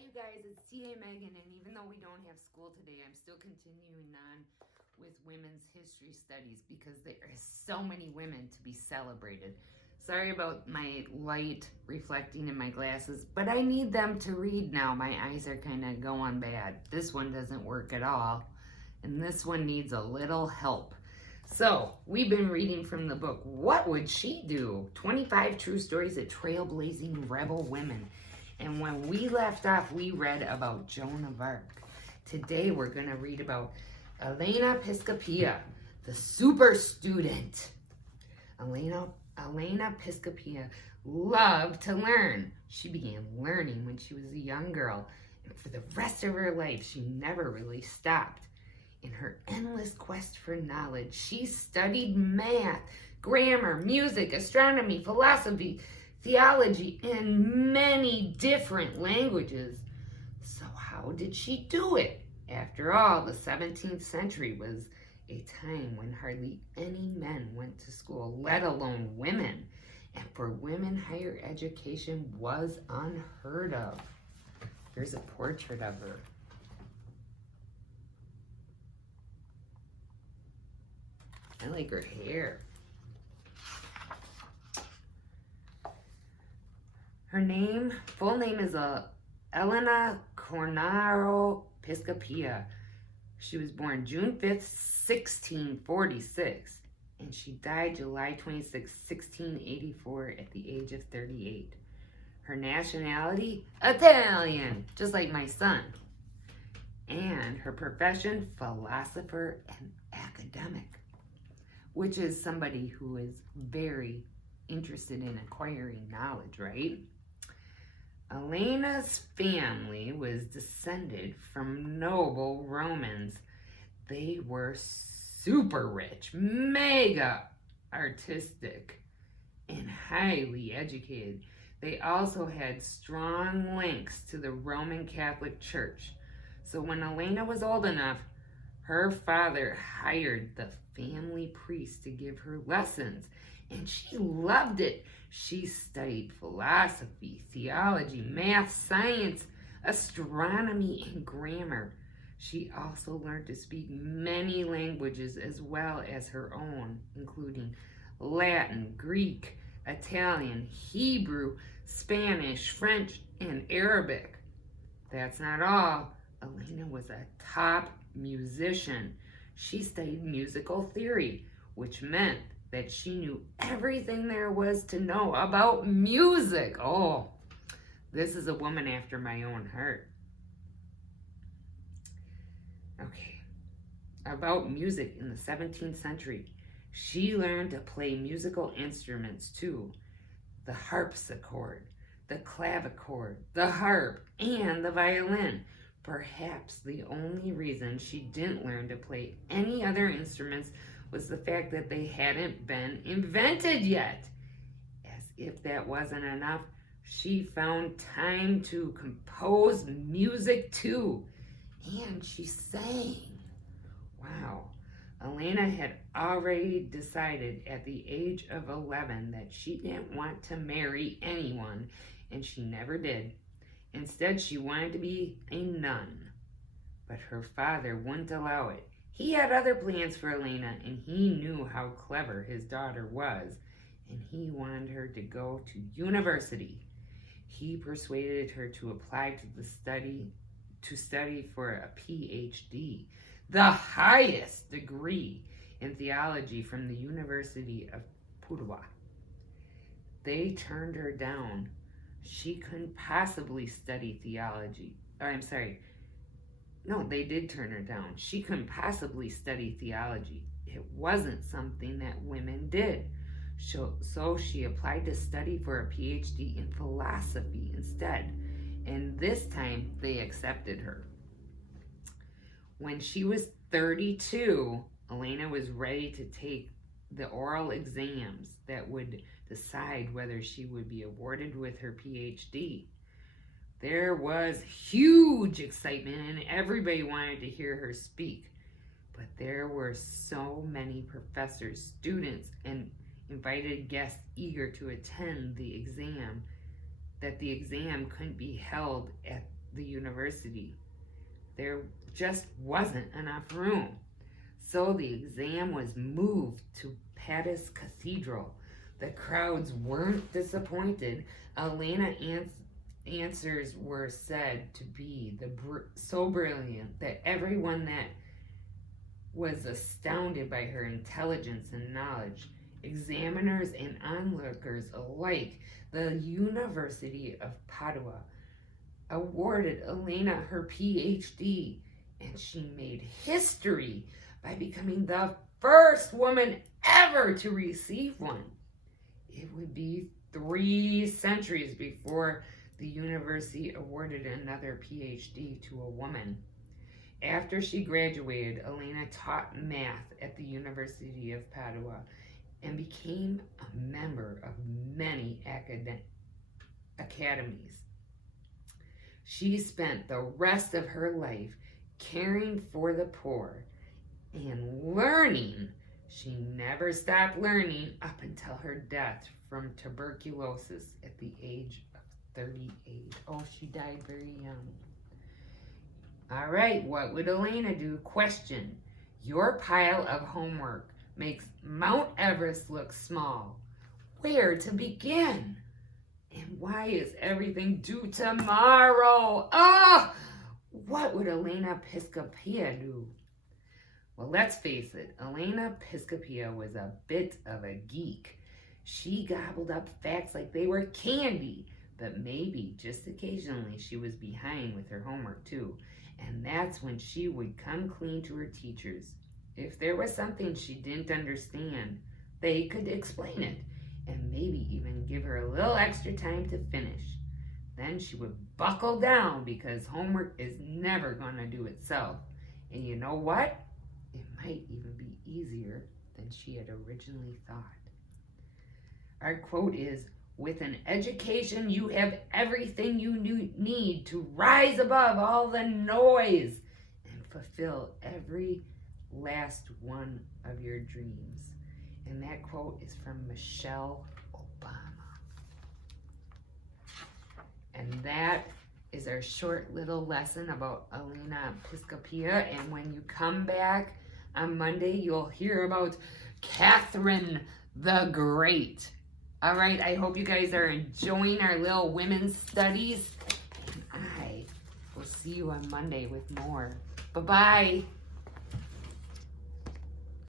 you guys, it's TA Megan, and even though we don't have school today, I'm still continuing on with women's history studies because there are so many women to be celebrated. Sorry about my light reflecting in my glasses, but I need them to read now. My eyes are kind of going bad. This one doesn't work at all, and this one needs a little help. So, we've been reading from the book, What Would She Do? 25 True Stories of Trailblazing Rebel Women. And when we left off, we read about Joan of Arc. Today, we're going to read about Elena Piscopia, the super student. Elena Piscopia loved to learn. She began learning when she was a young girl, and for the rest of her life, she never really stopped. In her endless quest for knowledge, she studied math, grammar, music, astronomy, philosophy, theology, and many different languages. So how did she do it? After all, the 17th century was a time when hardly any men went to school, let alone women. And for women, higher education was unheard of. Here's a portrait of her. I like her hair. Her full name is Elena Piscopia. She was born June 5th, 1646, and she died July 26, 1684 at the age of 38. Her nationality, Italian, just like my son. And her profession, philosopher and academic, which is somebody who is very interested in acquiring knowledge, right? Elena's family was descended from noble Romans. They were super rich, mega artistic, and highly educated. They also had strong links to the Roman Catholic Church. So when Elena was old enough, her father hired the family priest to give her lessons, and she loved it. She studied philosophy, theology, math, science, astronomy, and grammar. She also learned to speak many languages as well as her own, including Latin, Greek, Italian, Hebrew, Spanish, French, and Arabic. That's not all. Elena was a top musician. She studied musical theory, which meant that she knew everything there was to know about music. Oh, this is a woman after my own heart. Okay, about music in the 17th century. She learned to play musical instruments too. The harpsichord, the clavichord, the harp, and the violin. Perhaps the only reason she didn't learn to play any other instruments was the fact that they hadn't been invented yet. As if that wasn't enough, she found time to compose music too. And she sang. Wow. Elena had already decided at the age of 11 that she didn't want to marry anyone, and she never did. Instead, she wanted to be a nun, but her father wouldn't allow it. He had other plans for Elena, and he knew how clever his daughter was, and he wanted her to go to university. He persuaded her to apply to study for a PhD, the highest degree in theology from the University of Padua. They turned her down. She couldn't possibly study theology. They did turn her down. She couldn't possibly study theology. It wasn't something that women did. So she applied to study for a PhD in philosophy instead. And this time they accepted her. When she was 32, Elena was ready to take the oral exams that would decide whether she would be awarded with her PhD. There was huge excitement and everybody wanted to hear her speak. But there were so many professors, students, and invited guests eager to attend the exam that the exam couldn't be held at the university. There just wasn't enough room. So the exam was moved to Pattis Cathedral. The crowds weren't disappointed. Elena's answers were said to be so brilliant that everyone that was astounded by her intelligence and knowledge. Examiners and onlookers alike, the University of Padua awarded Elena her PhD, and she made history by becoming the first woman ever to receive one. It would be 3 centuries before the university awarded another PhD to a woman. After she graduated, Elena taught math at the University of Padua and became a member of many academies. She spent the rest of her life caring for the poor and learning. She never stopped learning up until her death from tuberculosis at the age of 38. Oh, she died very young. All right, what would Elena do? Question. Your pile of homework makes Mount Everest look small. Where to begin? And why is everything due tomorrow? Oh, what would Elena Piscopia do? Well, let's face it, Elena Piscopia was a bit of a geek. She gobbled up facts like they were candy, but maybe just occasionally she was behind with her homework too. And that's when she would come clean to her teachers. If there was something she didn't understand, they could explain it and maybe even give her a little extra time to finish. Then she would buckle down because homework is never going to do itself. And you know what? It might even be easier than she had originally thought. Our quote is, with an education, you have everything you need to rise above all the noise and fulfill every last one of your dreams. And that quote is from Michelle Obama. And that is our short little lesson about Elena Piscopia. And when you come back on Monday, you'll hear about Catherine the Great. All right, I hope you guys are enjoying our little women's studies. And I will see you on Monday with more. Bye-bye.